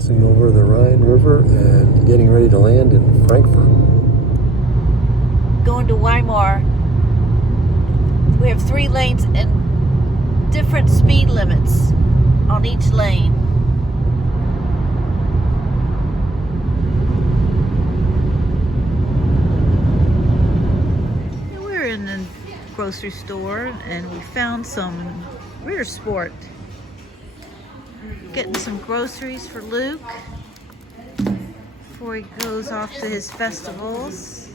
crossing over the Rhine River and getting ready to land in Frankfurt. Going to Weimar. We have 3 lanes and different speed limits on each lane. We're in the grocery store and we found some rear sport. Getting some groceries for Luke before he goes off to his festivals.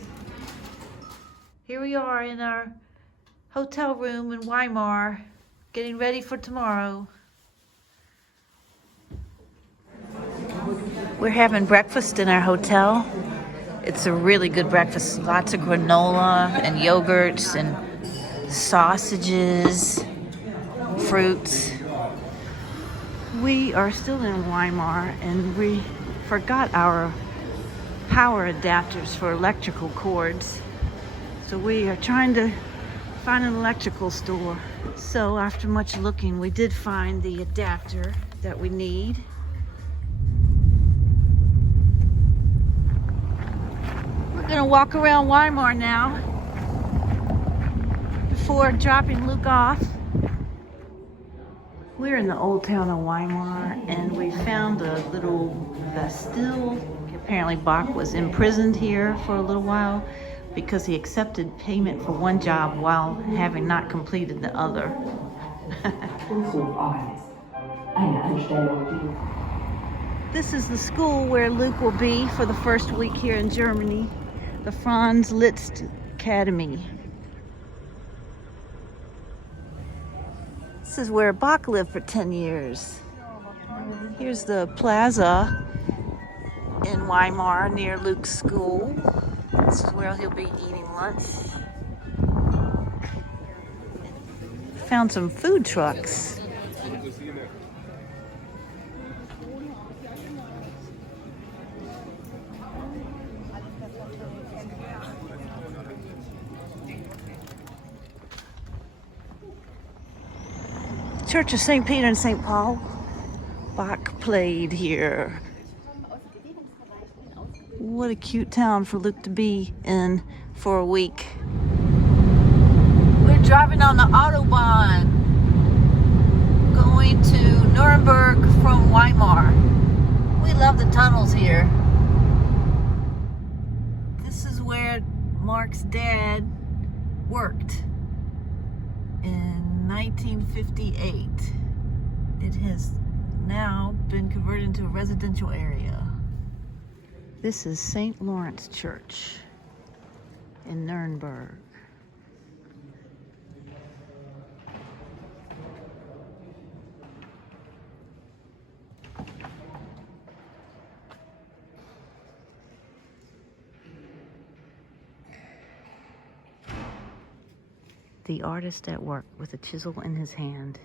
Here we are in our hotel room in Weimar, getting ready for tomorrow. We're having breakfast in our hotel. It's a really good breakfast. Lots of granola and yogurts and sausages, fruits. We are still in Weimar and we forgot our power adapters for electrical cords. So we are trying to find an electrical store. So after much looking, we did find the adapter that we need. We're gonna walk around Weimar now before dropping Luke off. We're in the old town of Weimar and we found a little Bastille. Apparently Bach was imprisoned here for a little while because he accepted payment for one job while having not completed the other. This is the school where Luke will be for the first week here in Germany, the Franz Liszt Academy. This is where Bach lived for 10 years. Here's the plaza in Weimar near Luke's school. This is where he'll be eating lunch. Found some food trucks. Church of St. Peter and St. Paul. Bach played here. What a cute town for Luke to be in for a week. We're driving on the Autobahn, going to Nuremberg from Weimar. We love the tunnels here. This is where Mark's dad worked in 1958. It has now been converted into a residential area. This is St. Lawrence Church in Nuremberg. The artist at work with a chisel in his hand.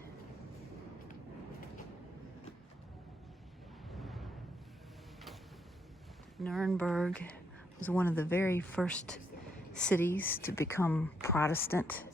Nuremberg was one of the very first cities to become Protestant.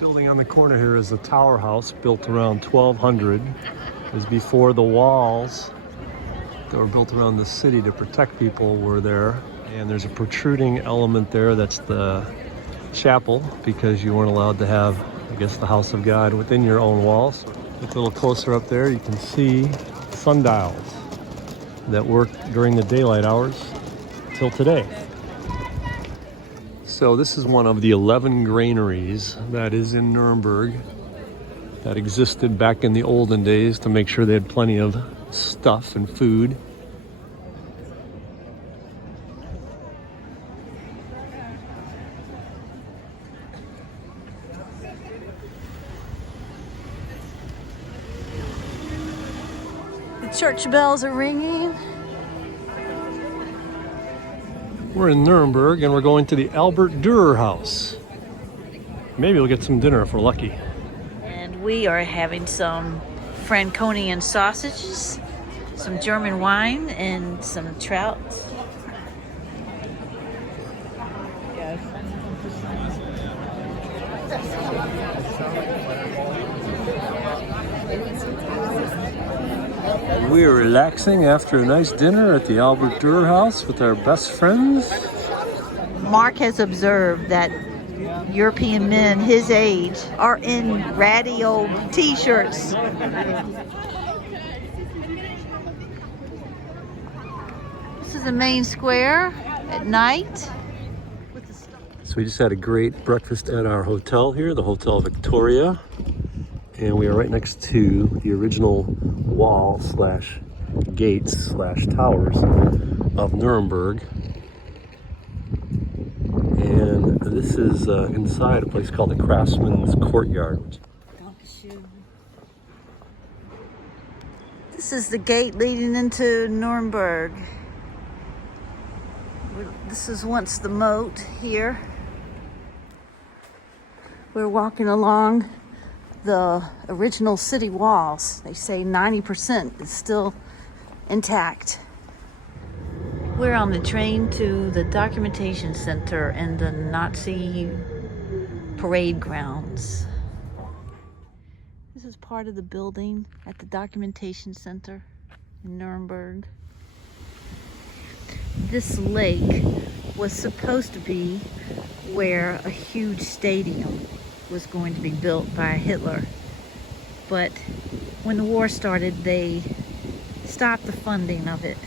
Building on the corner here is a tower house built around 1200. It was before the walls that were built around the city to protect people were there. And there's a protruding element there that's the chapel, because you weren't allowed to have, I guess, the house of God within your own walls. Look a little closer up there, you can see sundials that work during the daylight hours till today. So this is one of the 11 granaries that is in Nuremberg that existed back in the olden days to make sure they had plenty of stuff and food. The church bells are ringing. We're in Nuremberg and we're going to the Albert Dürer house. Maybe we'll get some dinner if we're lucky. And we are having some Franconian sausages, some German wine, and some trout. We're relaxing after a nice dinner at the Albert Dürer House with our best friends. Mark has observed that European men his age are in ratty old t-shirts. This is the main square at night. So we just had a great breakfast at our hotel here, the Hotel Victoria. And we are right next to the original wall slash gates slash towers of Nuremberg. And this is inside a place called the Craftsman's Courtyard. This is the gate leading into Nuremberg. This is once the moat here. We're walking along the original city walls. They say 90% is still intact. We're on the train to the documentation center and the Nazi parade grounds. This is part of the building at the documentation center in Nuremberg. This lake was supposed to be where a huge stadium was going to be built by Hitler. But when the war started, they stopped the funding of it.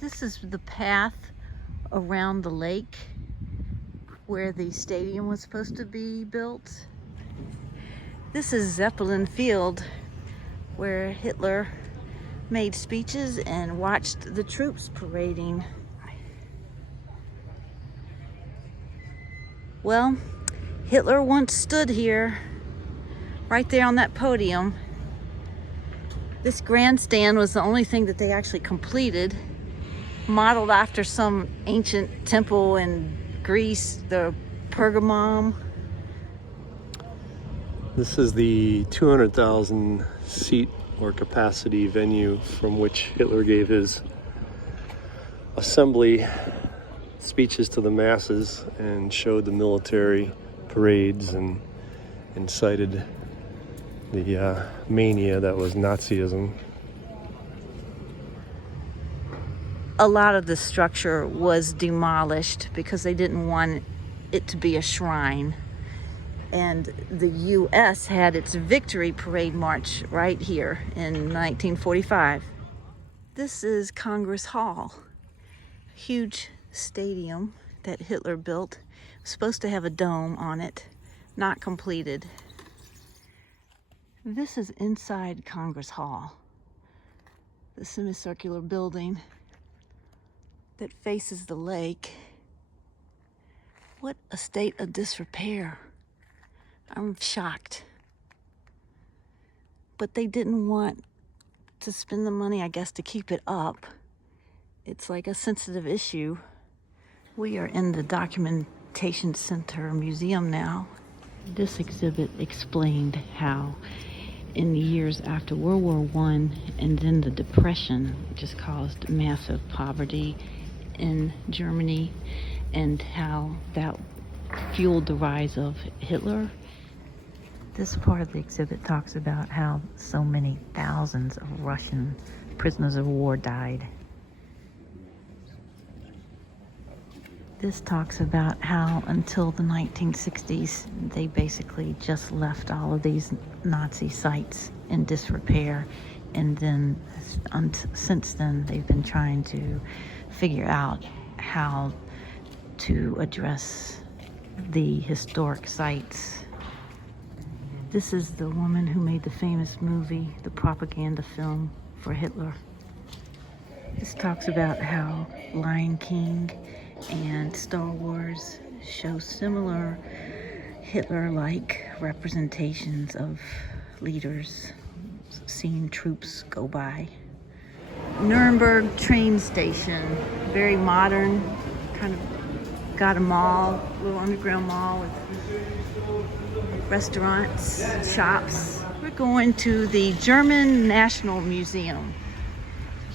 This is the path around the lake where the stadium was supposed to be built. This is Zeppelin Field, where Hitler made speeches and watched the troops parading. Well, Hitler once stood here, right there on that podium. This grandstand was the only thing that they actually completed, modeled after some ancient temple in Greece, the Pergamon. This is the 200,000 seat or capacity venue from which Hitler gave his assembly speeches to the masses and showed the military parades and incited the mania that was Nazism. A lot of the structure was demolished because they didn't want it to be a shrine. And the U.S. had its victory parade march right here in 1945. This is Congress Hall, a huge stadium that Hitler built. It was supposed to have a dome on it, not completed. This is inside Congress Hall, the semicircular building that faces the lake. What a state of disrepair. I'm shocked. But they didn't want to spend the money, I guess, to keep it up. It's like a sensitive issue. We are in the Documentation Center Museum now. This exhibit explained how in the years after World War I and then the Depression just caused massive poverty in Germany, and how that fueled the rise of Hitler. This part of the exhibit talks about how so many thousands of Russian prisoners of war died. This talks about how until the 1960s, they basically just left all of these Nazi sites in disrepair. And then since then, they've been trying to figure out how to address the historic sites. This is the woman who made the famous movie, the propaganda film for Hitler. This talks about how Lion King and Star Wars show similar Hitler-like representations of leaders seeing troops go by. Nuremberg train station, very modern, kind of got a mall, little underground mall with restaurants, shops. We're going to the German National Museum.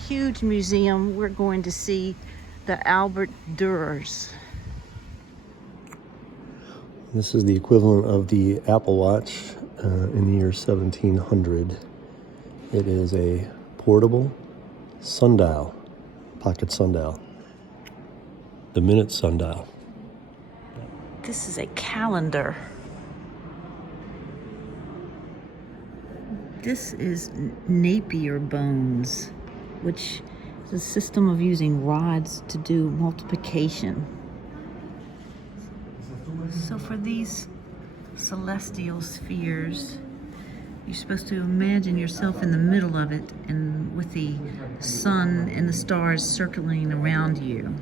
Huge museum. We're going to see the Albert Durers. This is the equivalent of the Apple Watch in the year 1700. It is a portable sundial, pocket sundial, the minute sundial. This is a calendar. This is Napier bones, which is a system of using rods to do multiplication. So for these celestial spheres, you're supposed to imagine yourself in the middle of it and with the sun and the stars circling around you.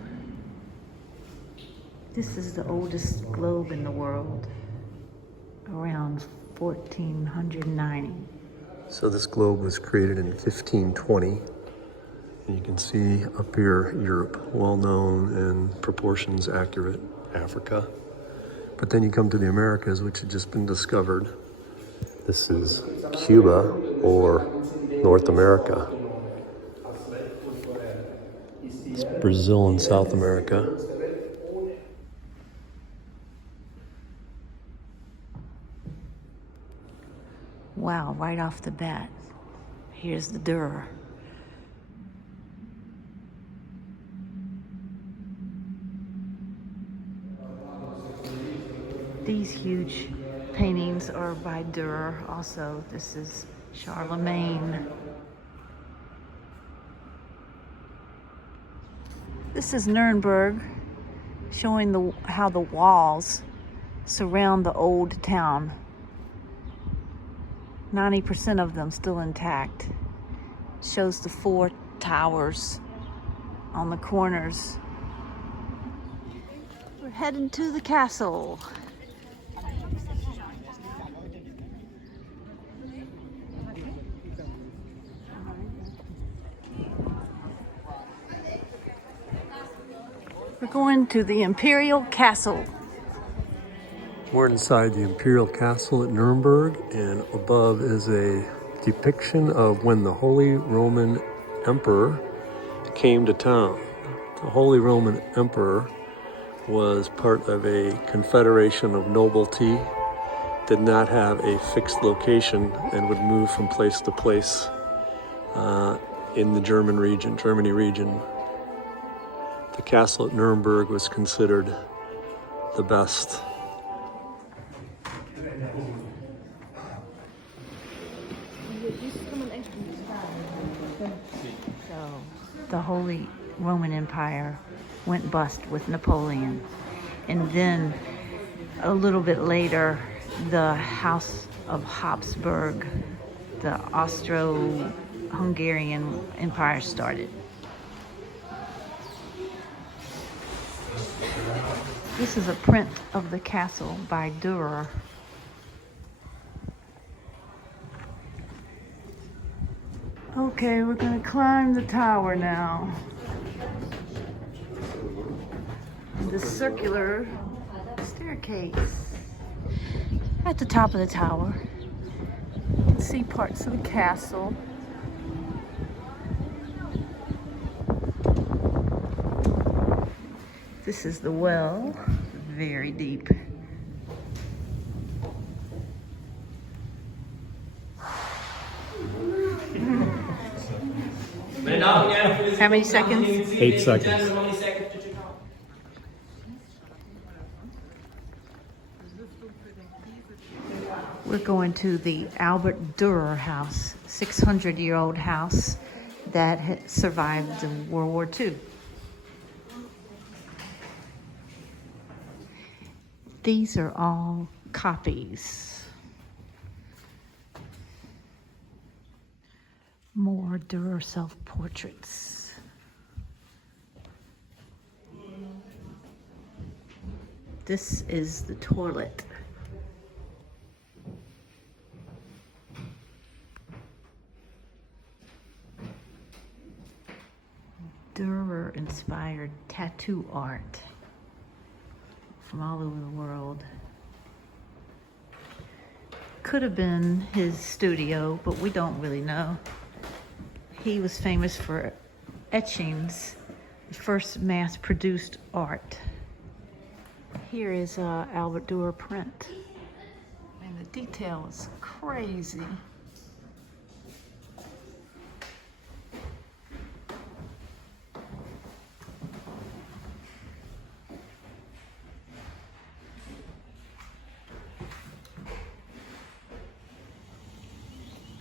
This is the oldest globe in the world, around 1490. So this globe was created in 1520. And you can see up here Europe, well known and proportions accurate, Africa. But then you come to the Americas, which had just been discovered. This is Cuba or North America. It's Brazil and South America. Wow, right off the bat, here's the Dürer. These huge paintings are by Dürer also. This is Charlemagne. This is Nuremberg, showing how the walls surround the old town. 90% of them still intact. Shows the 4 towers on the corners. We're heading to the castle. We're going to the Imperial Castle. We're inside the Imperial Castle at Nuremberg, and above is a depiction of when the Holy Roman Emperor came to town. The Holy Roman Emperor was part of a confederation of nobility, did not have a fixed location, and would move from place to place in the Germany region. The castle at Nuremberg was considered the best. So the Holy Roman Empire went bust with Napoleon. And then a little bit later, the House of Habsburg, the Austro-Hungarian Empire started. This is a print of the castle by Dürer. Okay, we're gonna climb the tower now. The circular staircase. At the top of the tower, you can see parts of the castle. This is the well, very deep. How many seconds? 8 seconds. We're going to the Albert Dürer house, 600-year-old house that had survived in World War II. These are all copies. More Dürer self-portraits. This is the toilet. Dürer-inspired tattoo art. from all over the world. Could have been his studio, but we don't really know. He was famous for etchings, the first mass-produced art. Here is Albert Dürer print. And the detail is crazy.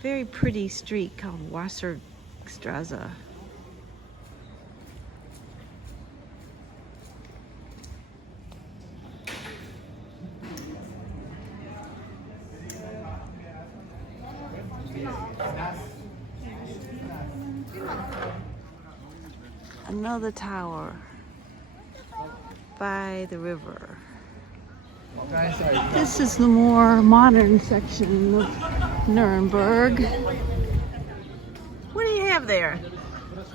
Very pretty street called Wasserstraße. Another tower by the river. This is the more modern section of Nuremberg. What do you have there?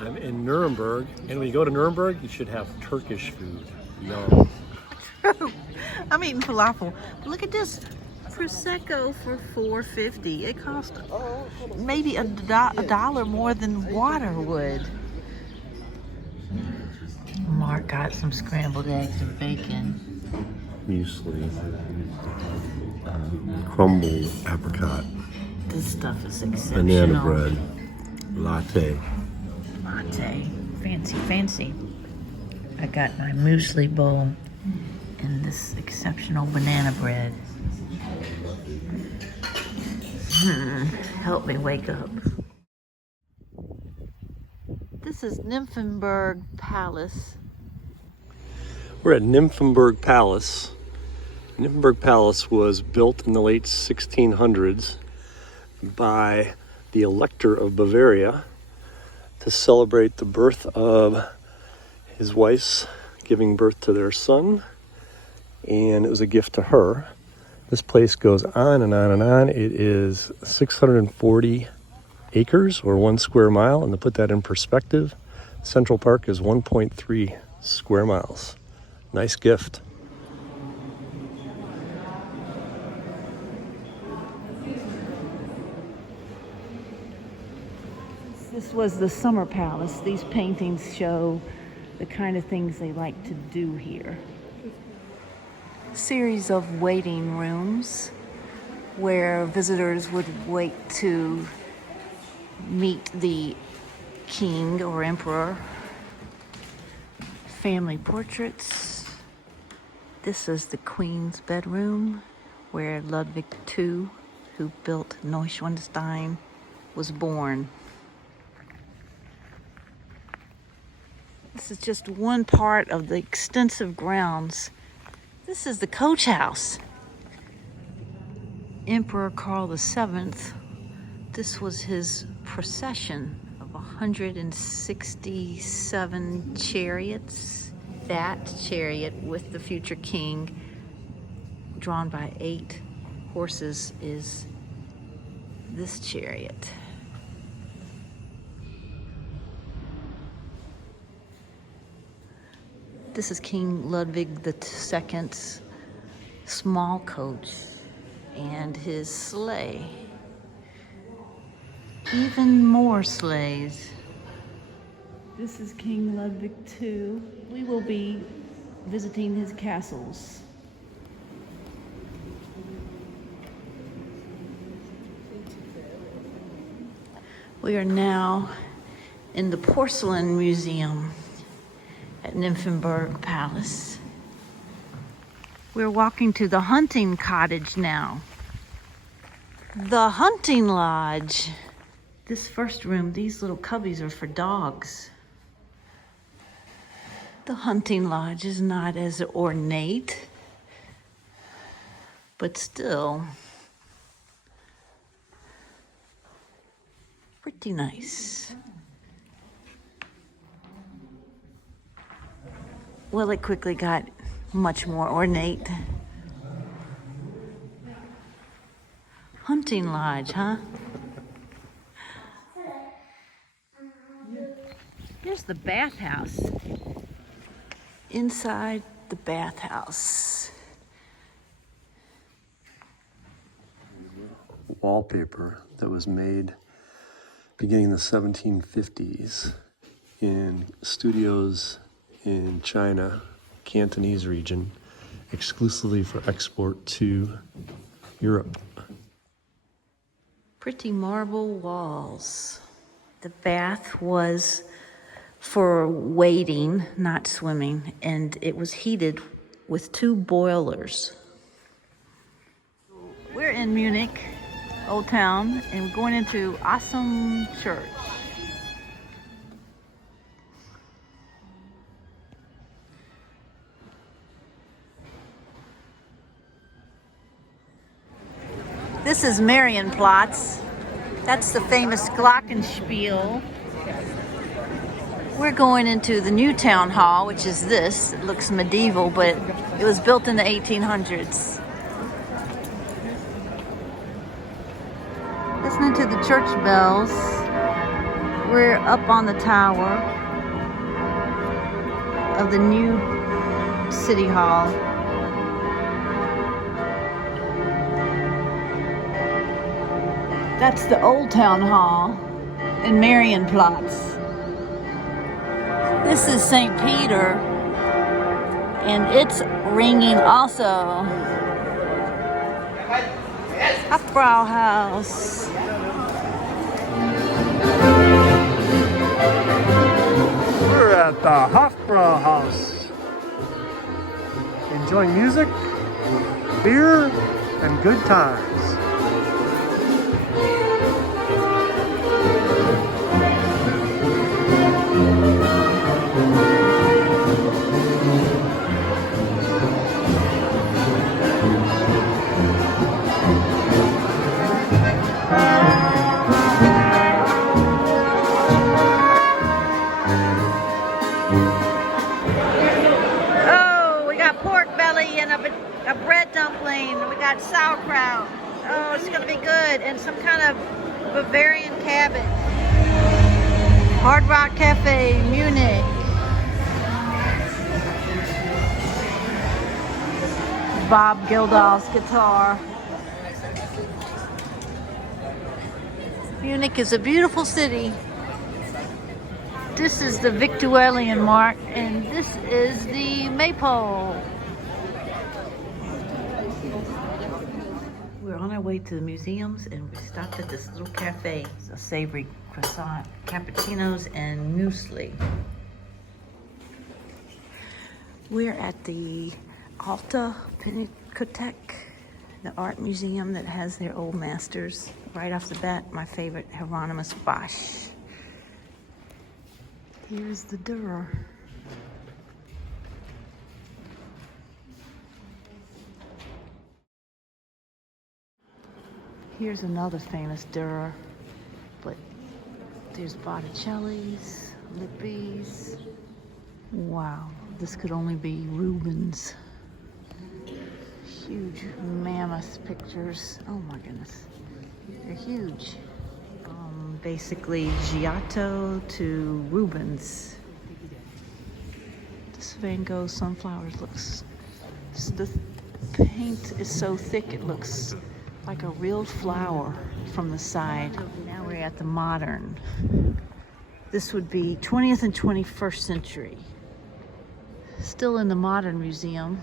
I'm in Nuremberg, and when you go to Nuremberg, you should have Turkish food. Yum. I'm eating falafel. Look at this. Prosecco for $4.50. It costs maybe a dollar more than water would. Mark got some scrambled eggs and bacon. Muesli, crumbled apricot, This stuff is exceptional. banana bread, latte. Latte. Fancy, fancy. I got my muesli bowl and this exceptional banana bread. Help me wake up. This is Nymphenburg Palace. We're at Nymphenburg Palace. Nymphenburg Palace was built in the late 1600s by the Elector of Bavaria to celebrate the birth of his wife's giving birth to their son, and it was a gift to her. This place goes on and on and on. It is 640 acres or 1 square mile, and to put that in perspective, Central Park is 1.3 square miles. Nice gift. This was the summer palace. These paintings show the kind of things they like to do here. Series of waiting rooms where visitors would wait to meet the king or emperor. Family portraits. This is the queen's bedroom where Ludwig II, who built Neuschwanstein, was born. This is just one part of the extensive grounds. This is the coach house. Emperor Karl VII, this was his procession of 167 chariots. That chariot with the future king, drawn by 8 horses, is this chariot. This is King Ludwig II's small coach and his sleigh. Even more sleighs. This is King Ludwig II. We will be visiting his castles. We are now in the Porcelain Museum at Nymphenburg Palace. We're walking to the hunting cottage now. The hunting lodge. This first room, these little cubbies are for dogs. The hunting lodge is not as ornate, but still pretty nice. Well, it quickly got much more ornate. Hunting lodge, huh? Here's the bathhouse. Inside the bathhouse. wallpaper that was made beginning in the 1750s in studios in China, Cantonese region, exclusively for export to Europe. Pretty marble walls. The bath was for wading, not swimming, and it was heated with 2 boilers. We're in Munich, Old Town, and we're going into Awesome Church. This is Marienplatz. That's the famous Glockenspiel. We're going into the new town hall, which is this. It looks medieval, but it was built in the 1800s. Listening to the church bells. We're up on the tower of the new city hall. That's the old town hall in Marienplatz. This is St. Peter, and it's ringing also. Hofbrauhaus. We're at the Hofbrauhaus, enjoying music, beer, and good times. A bread dumpling, we got sauerkraut. Oh, it's gonna be good. And some kind of Bavarian cabbage. Hard Rock Cafe, Munich. Bob Geldof's guitar. Munich is a beautiful city. This is the Victuallian Markt, and this is the Maypole. We're on our way to the museums, and we stopped at this little cafe. It's a savory croissant, cappuccinos, and muesli. We're at the Alte Pinakothek, the art museum that has their old masters. Right off the bat, my favorite, Hieronymus Bosch. Here's the door. Here's another famous Dürer, but there's Botticelli's, Lippi's. Wow, this could only be Rubens. Huge mammoth pictures. Oh my goodness, they're huge. Basically Giotto to Rubens. This Van Gogh sunflowers looks, the paint is so thick it looks like a real flower from the side. Now we're at the modern. This would be 20th and 21st century. Still in the Modern Museum.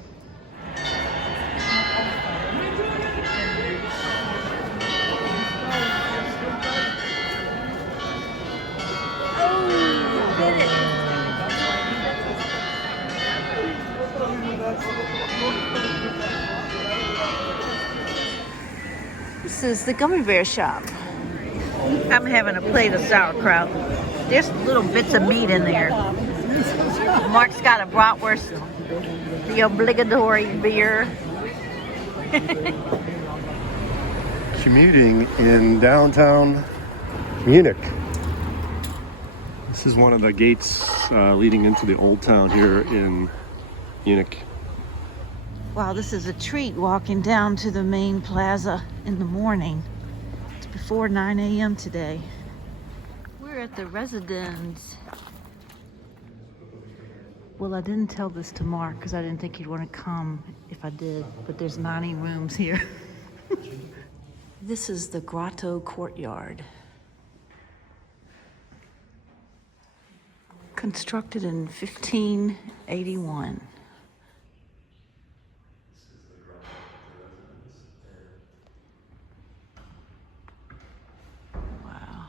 This is the gummy bear shop. I'm having a plate of sauerkraut. There's little bits of meat in there. Mark's got a bratwurst, the obligatory beer. Commuting in downtown Munich. This is one of the gates leading into the old town here in Munich. Wow, this is a treat walking down to the main plaza in the morning. It's before 9 a.m. today. We're at the residence. Well, I didn't tell this to Mark because I didn't think he'd want to come if I did, but there's 90 rooms here. This is the grotto courtyard. Constructed in 1581. Wow.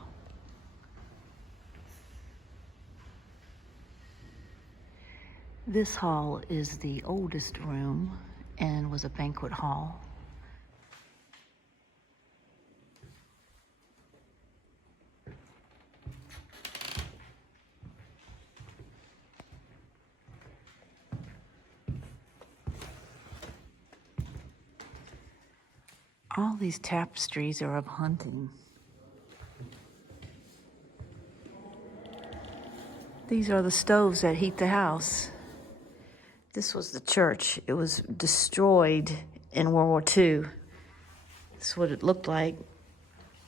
This hall is the oldest room and was a banquet hall. All these tapestries are of hunting. These are the stoves that heat the house. This was the church. It was destroyed in World War II. This is what it looked like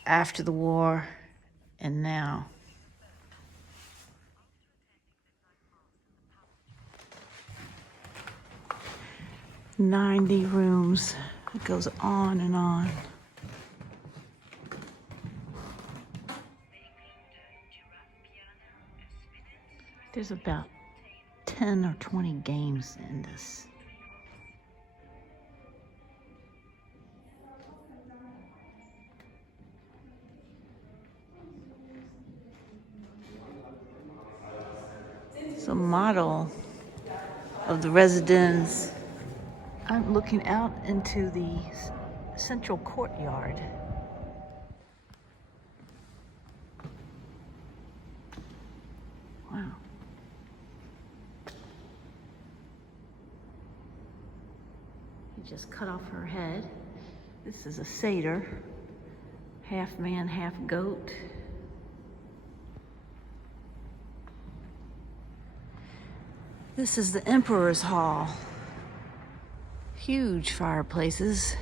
after the war and now. "90 rooms." It goes on and on. There's about 10 or 20 games in this. It's a model of the residence. I'm looking out into the central courtyard. Wow. He just cut off her head. This is a satyr, half man, half goat. This is the Emperor's Hall. Huge fireplaces.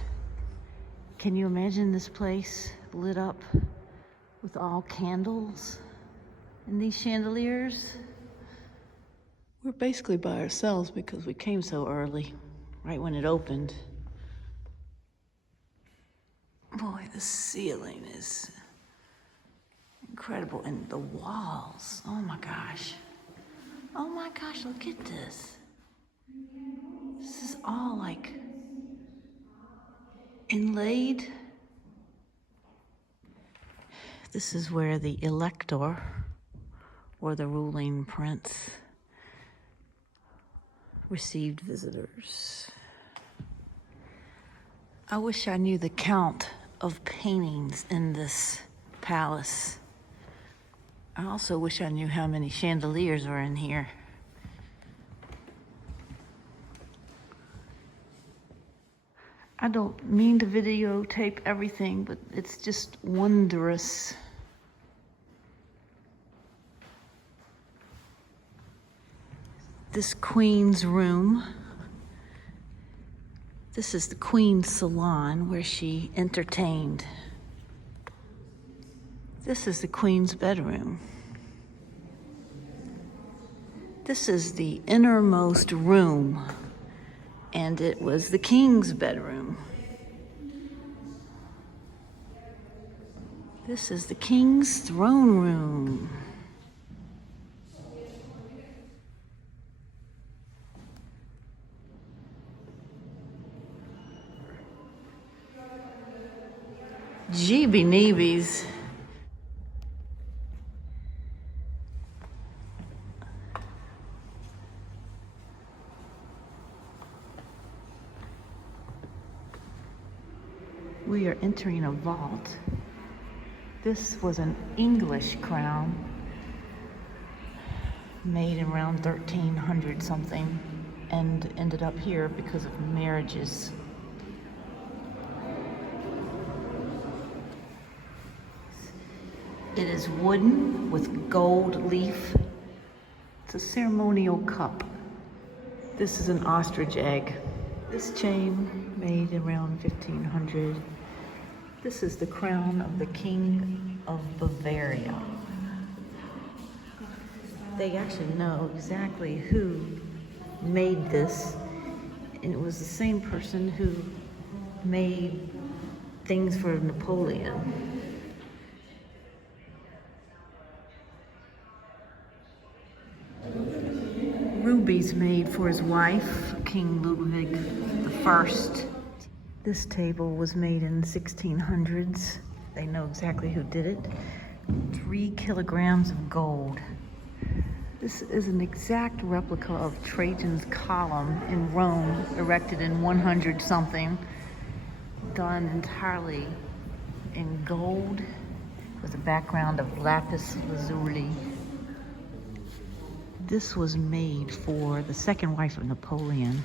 Can you imagine this place lit up with all candles and these chandeliers? We're basically by ourselves because we came so early, right when it opened. Boy, the ceiling is incredible. And the walls, oh my gosh. Oh my gosh, look at this. This is all like inlaid. This is where the elector, or the ruling prince, received visitors. I wish I knew the count of paintings in this palace. I also wish I knew how many chandeliers are in here. I don't mean to videotape everything, but it's just wondrous. This queen's room. This is the queen's salon where she entertained. This is the queen's bedroom. This is the innermost room, and it was the king's bedroom. This is the king's throne room. Jeebie-neebies. We are entering a vault. This was an English crown made around 1300 something and ended up here because of marriages. It is wooden with gold leaf. It's a ceremonial cup. This is an ostrich egg. This chain made around 1500. This is the crown of the King of Bavaria. They actually know exactly who made this, and it was the same person who made things for Napoleon. Rubies made for his wife, King Ludwig I. This table was made in the 1600s. They know exactly who did it. 3 kilograms of gold. This is an exact replica of Trajan's column in Rome, erected in 100 something, done entirely in gold with a background of lapis lazuli. This was made for the second wife of Napoleon.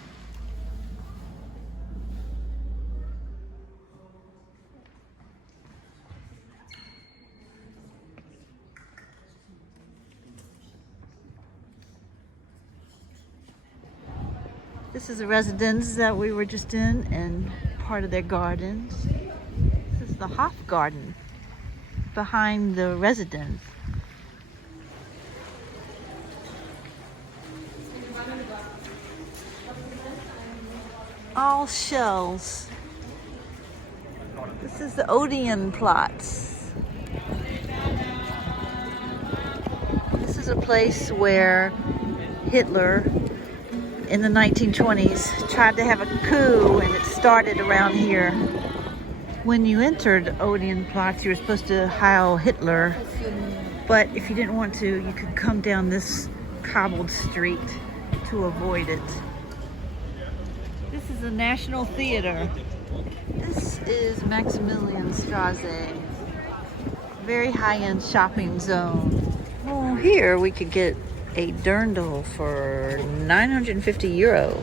This is a residence that we were just in and part of their gardens. This is the Hofgarten behind the residence. All shells. This is the Odeonplatz. This is a place where Hitler in the 1920s tried to have a coup, and it started around here. When you entered Odeonplatz, you were supposed to Heil Hitler, but if you didn't want to, you could come down this cobbled street to avoid it. This is the National Theater. This is Maximilianstraße, very high-end shopping zone. Well, here we could get a dirndl for 950 euro.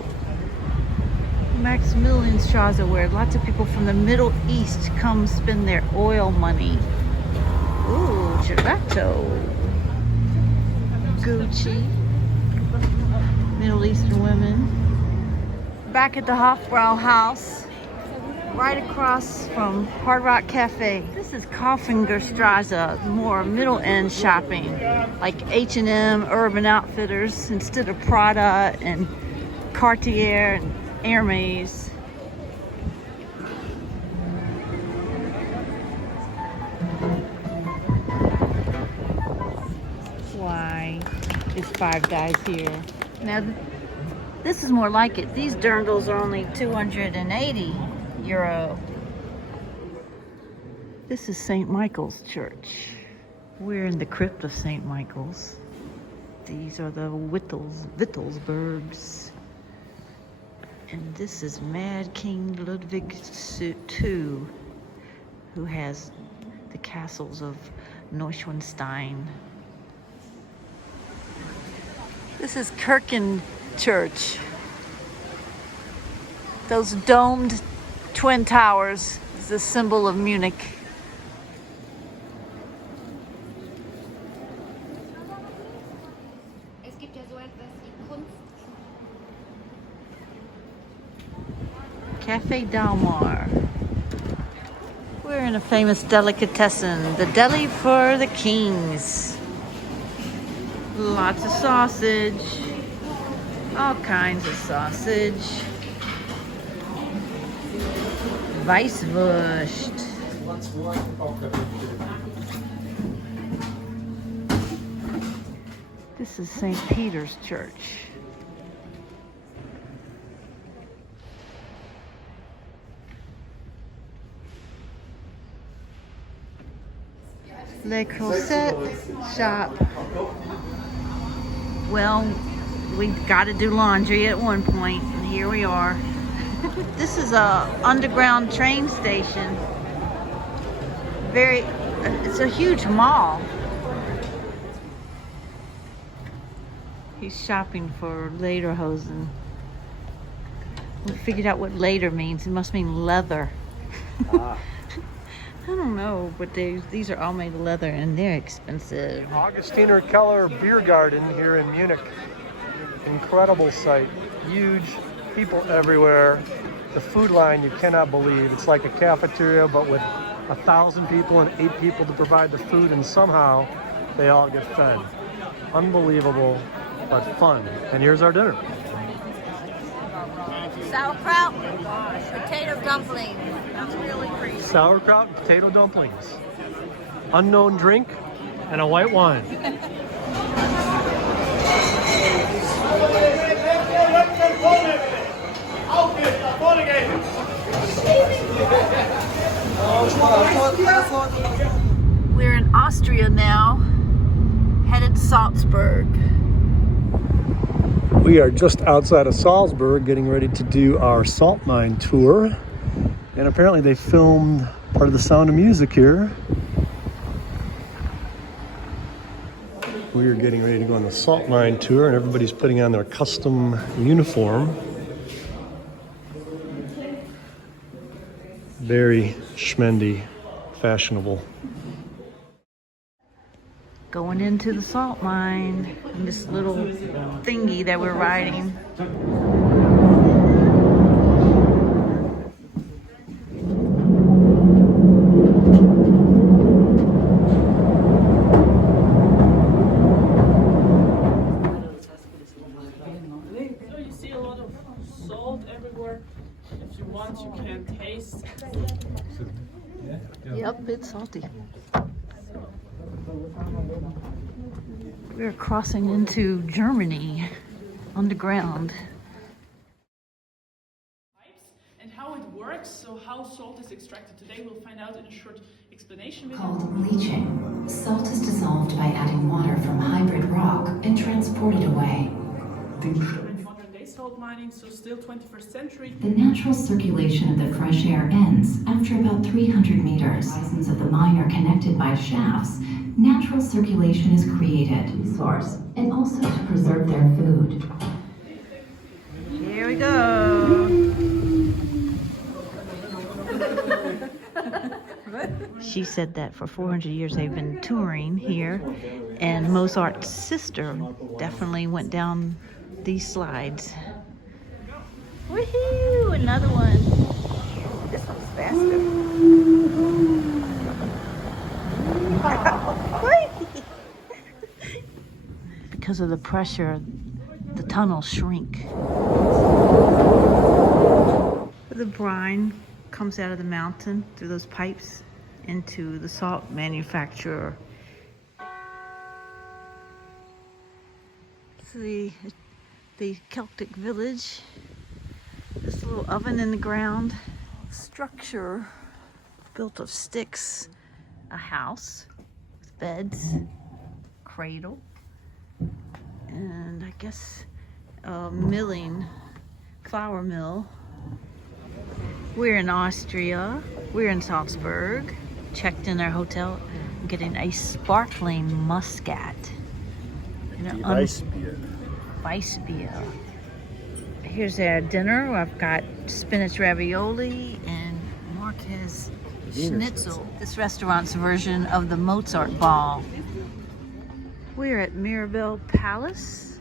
Maximilianstraße, where lots of people from the Middle East come spend their oil money. Ooh, gelato. Gucci. Middle Eastern women. Back at the Hofbrauhaus, right across from Hard Rock Cafe. This is Kaufengerstraße, more middle-end shopping, like H&M, Urban Outfitters, instead of Prada and Cartier and Hermes. Why is Five Guys here? Now, this is more like it. These dirndls are only 280 euro. This is St. Michael's Church. We're in the crypt of St. Michael's. These are the Wittelsbergs. And this is Mad King Ludwig II, who has the castles of Neuschwanstein. This is Kirchen Church. Those domed twin towers is the symbol of Munich. Cafe Dalmar. We're in a famous delicatessen, the deli for the kings. Lots of sausage, all kinds of sausage. Weisswurst. This is St. Peter's Church. Le Creuset shop. Well, we got to do laundry at one point, and here we are. This is a underground train station. It's a huge mall. He's shopping for lederhosen. We figured out what leder means. It must mean leather. I don't know, but these are all made of leather and they're expensive. Augustiner Keller Beer Garden here in Munich. Incredible sight. Huge, people everywhere. The food line you cannot believe. It's like a cafeteria, but with 1,000 people and 8 people to provide the food, and somehow they all get fed. Unbelievable, but fun. And here's our dinner. Sauerkraut, potato dumpling. That's really crazy. Sauerkraut and potato dumplings. Unknown drink and a white wine. We're in Austria now, headed to Salzburg. We are just outside of Salzburg getting ready to do our salt mine tour. And apparently they filmed part of The Sound of Music here. We are getting ready to go on the salt mine tour and everybody's putting on their custom uniform. Very schmendy, fashionable. Going into the salt mine in this little thingy that we're riding. So you see a lot of salt everywhere. If you want, you can taste. Yep, it's salty. We're crossing into Germany underground. And how it works, so how salt is extracted today, we'll find out in a short explanation video. Called leaching. Salt is dissolved by adding water from hybrid rock and transported away. Modern day salt mining, so still 21st century. The natural circulation of the fresh air ends after about 300 meters. Horizons of the mine are connected by shafts. Natural circulation is created, source, and also to preserve their food. Here we go. She said that for 400 years they've been touring here, and Mozart's sister definitely went down these slides. Woohoo! Another one. This one's faster. Because of the pressure, the tunnels shrink. The brine comes out of the mountain through those pipes into the salt manufacturer. See the Celtic village. This little oven in the ground. Structure built of sticks. A house with beds, cradle, and I guess a milling, flour mill. We're in Austria. We're in Salzburg. Checked in our hotel, getting a sparkling muscat. Weissbier. Here's our dinner. I've got spinach ravioli and Mark has schnitzel. This restaurant's version of the Mozart ball. We're at Mirabel Palace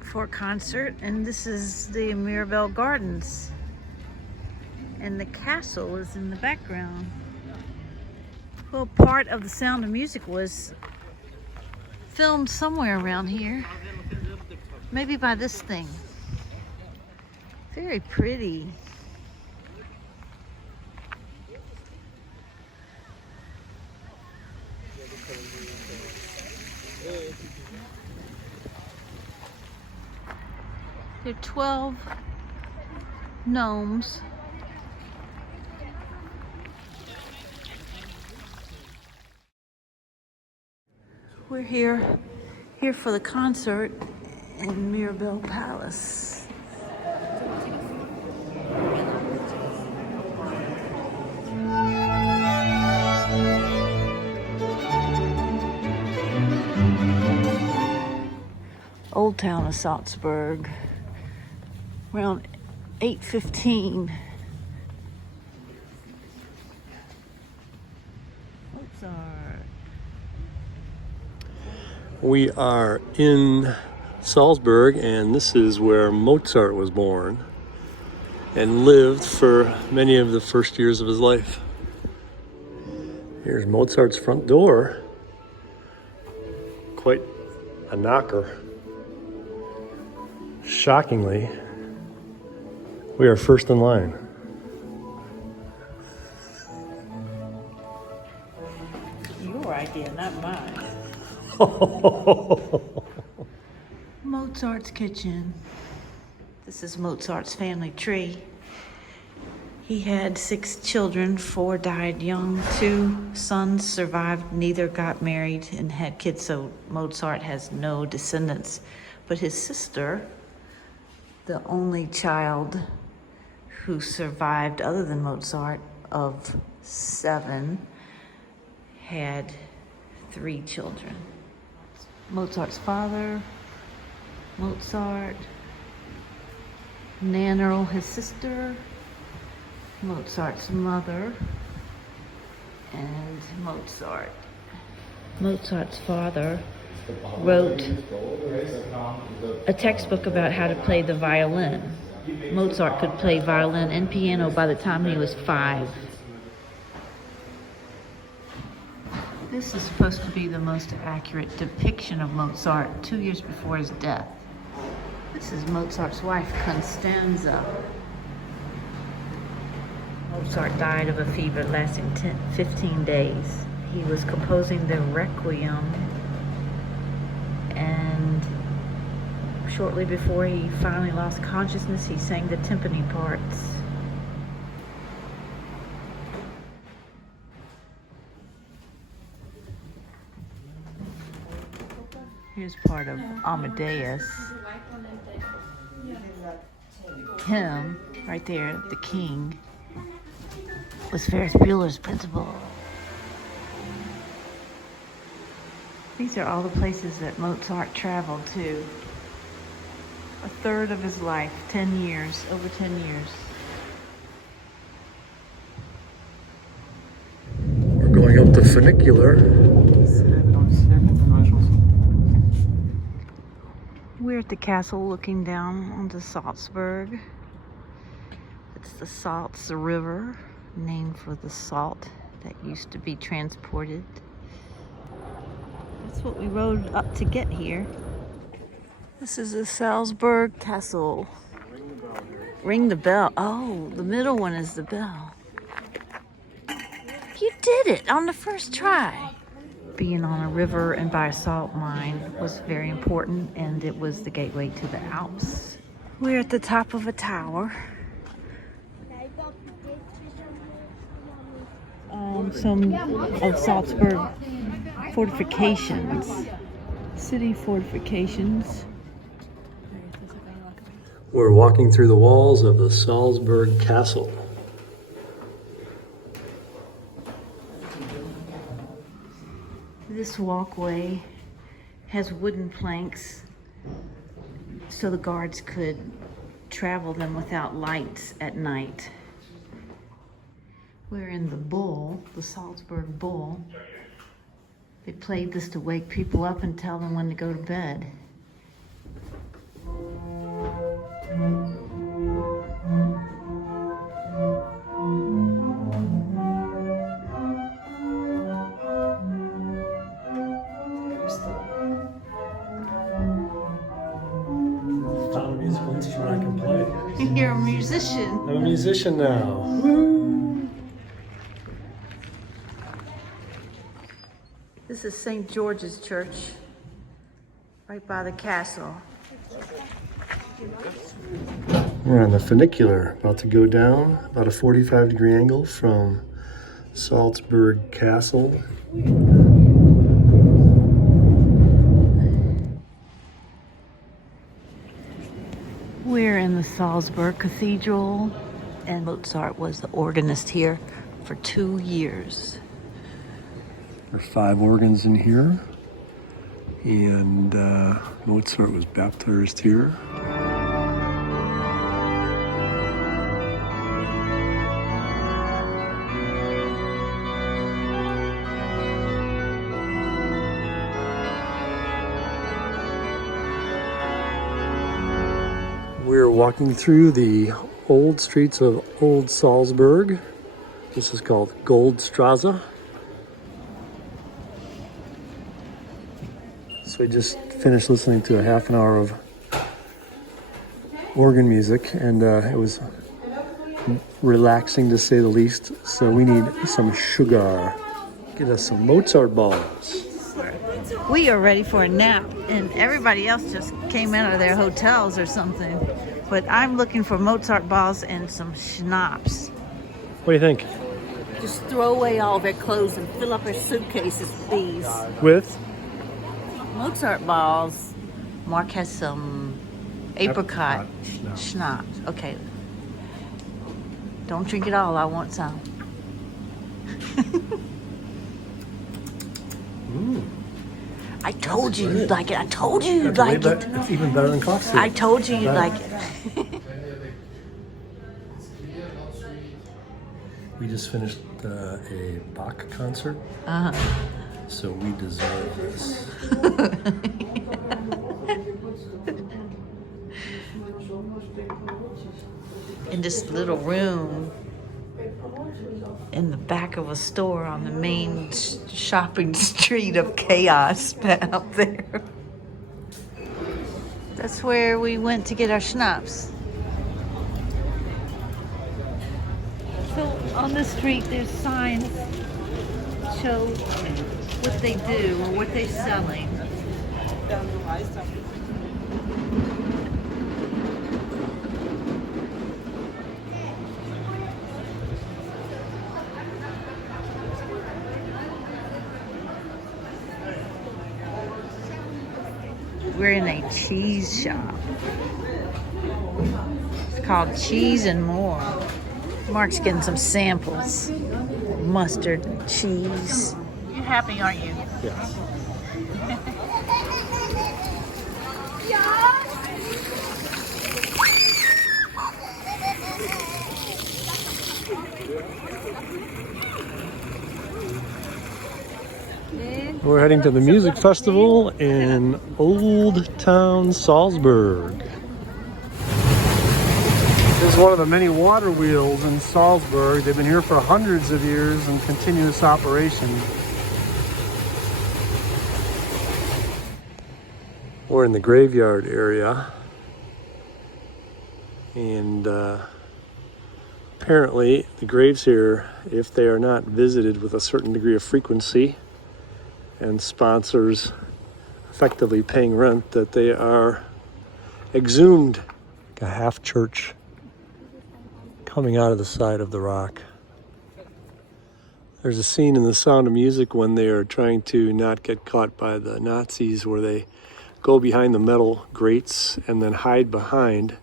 for a concert, and this is the Mirabel Gardens. And the castle is in the background. Well, part of The Sound of Music was filmed somewhere around here. Maybe by this thing. Very pretty. There are 12 gnomes. We're here for the concert in Mirabel Palace. Old town of Salzburg. Around 8:15. We are in Salzburg, and this is where Mozart was born and lived for many of the first years of his life. Here's Mozart's front door. Quite a knocker. Shockingly, We are first in line. Your idea, not mine. Mozart's kitchen. This is Mozart's family tree. He had 6 children, 4 died young, 2 sons survived, neither got married and had kids, so Mozart has no descendants. But his sister, the only child who survived other than Mozart of 7, had 3 children. Mozart's father, Mozart, Nannerl, his sister, Mozart's mother, and Mozart. Mozart's father wrote a textbook about how to play the violin. Mozart could play violin and piano by the time he was 5. This is supposed to be the most accurate depiction of Mozart 2 years before his death. This is Mozart's wife, Constanza. Mozart died of a fever lasting 15 days. He was composing the Requiem, and shortly before he finally lost consciousness, he sang the timpani parts. Here's part of Amadeus. Him, right there, the king, was Ferris Bueller's principal. These are all the places that Mozart traveled to. A third of his life, 10 years, over 10 years. We're going up the funicular. We're at the castle looking down onto Salzburg. It's the Salz River, named for the salt that used to be transported. That's what we rode up to get here. This is the Salzburg Castle. Ring the bell. Oh, the middle one is the bell. You did it on the first try. Being on a river and by a salt mine was very important, and it was the gateway to the Alps. We're at the top of a tower. Some of Salzburg fortifications, city fortifications. We're walking through the walls of the Salzburg Castle. This walkway has wooden planks so the guards could travel them without lights at night. We're in the Bull, the Salzburg Bull. They played this to wake people up and tell them when to go to bed. Found a musical instrument I can play. You're a musician. I'm a musician now. Woo! This is St. George's Church, right by the castle. We're on the funicular, about to go down, about a 45-degree angle from Salzburg Castle. We're in the Salzburg Cathedral, and Mozart was the organist here for 2 years. There are 5 organs in here, and Mozart was baptized here. We're walking through the old streets of Old Salzburg. This is called Goldstrasse. So we just finished listening to a half an hour of organ music, and it was relaxing to say the least. So we need some sugar. Get us some Mozart balls. We are ready for a nap, and everybody else just came out of their hotels or something. But I'm looking for Mozart balls and some schnapps. What do you think? Just throw away all of our clothes and fill up our suitcases with these. With? Mozart balls. Mark has some apricot schnapps. Okay. Don't drink it all. I want some. I told you you'd like it. I told you you'd like it. It's even better than coffee. I told you you'd like it. We just finished a Bach concert, so we deserve this. In this little room in the back of a store on the main shopping street of chaos out there. That's where we went to get our schnapps. So on the street there's signs that show what they do or what they're selling. We're in a cheese shop. It's called Cheese and More. Mark's getting some samples. Mustard and cheese. You're happy, aren't you? Yes. We're heading to the music festival in Old Town Salzburg. This is one of the many water wheels in Salzburg. They've been here for hundreds of years in continuous operation. We're in the graveyard area, and apparently the graves here, if they are not visited with a certain degree of frequency and sponsors effectively paying rent, that they are exhumed. A half church coming out of the side of the rock. There's a scene in The Sound of Music when they are trying to not get caught by the Nazis, where they go behind the metal grates and then hide behind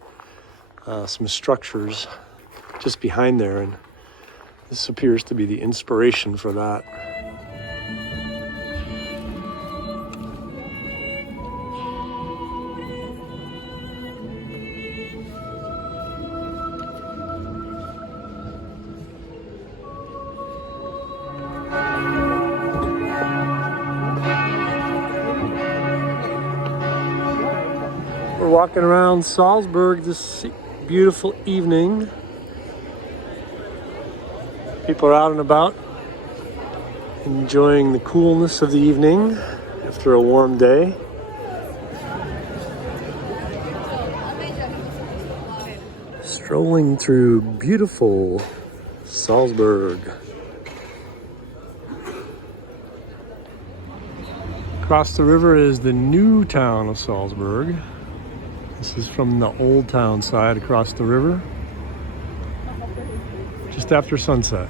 some structures just behind there, and this appears to be the inspiration for that. We're walking around Salzburg this beautiful evening. People are out and about, enjoying the coolness of the evening after a warm day. Strolling through beautiful Salzburg. Across the river is the new town of Salzburg. This is from the old town side across the river, just after sunset.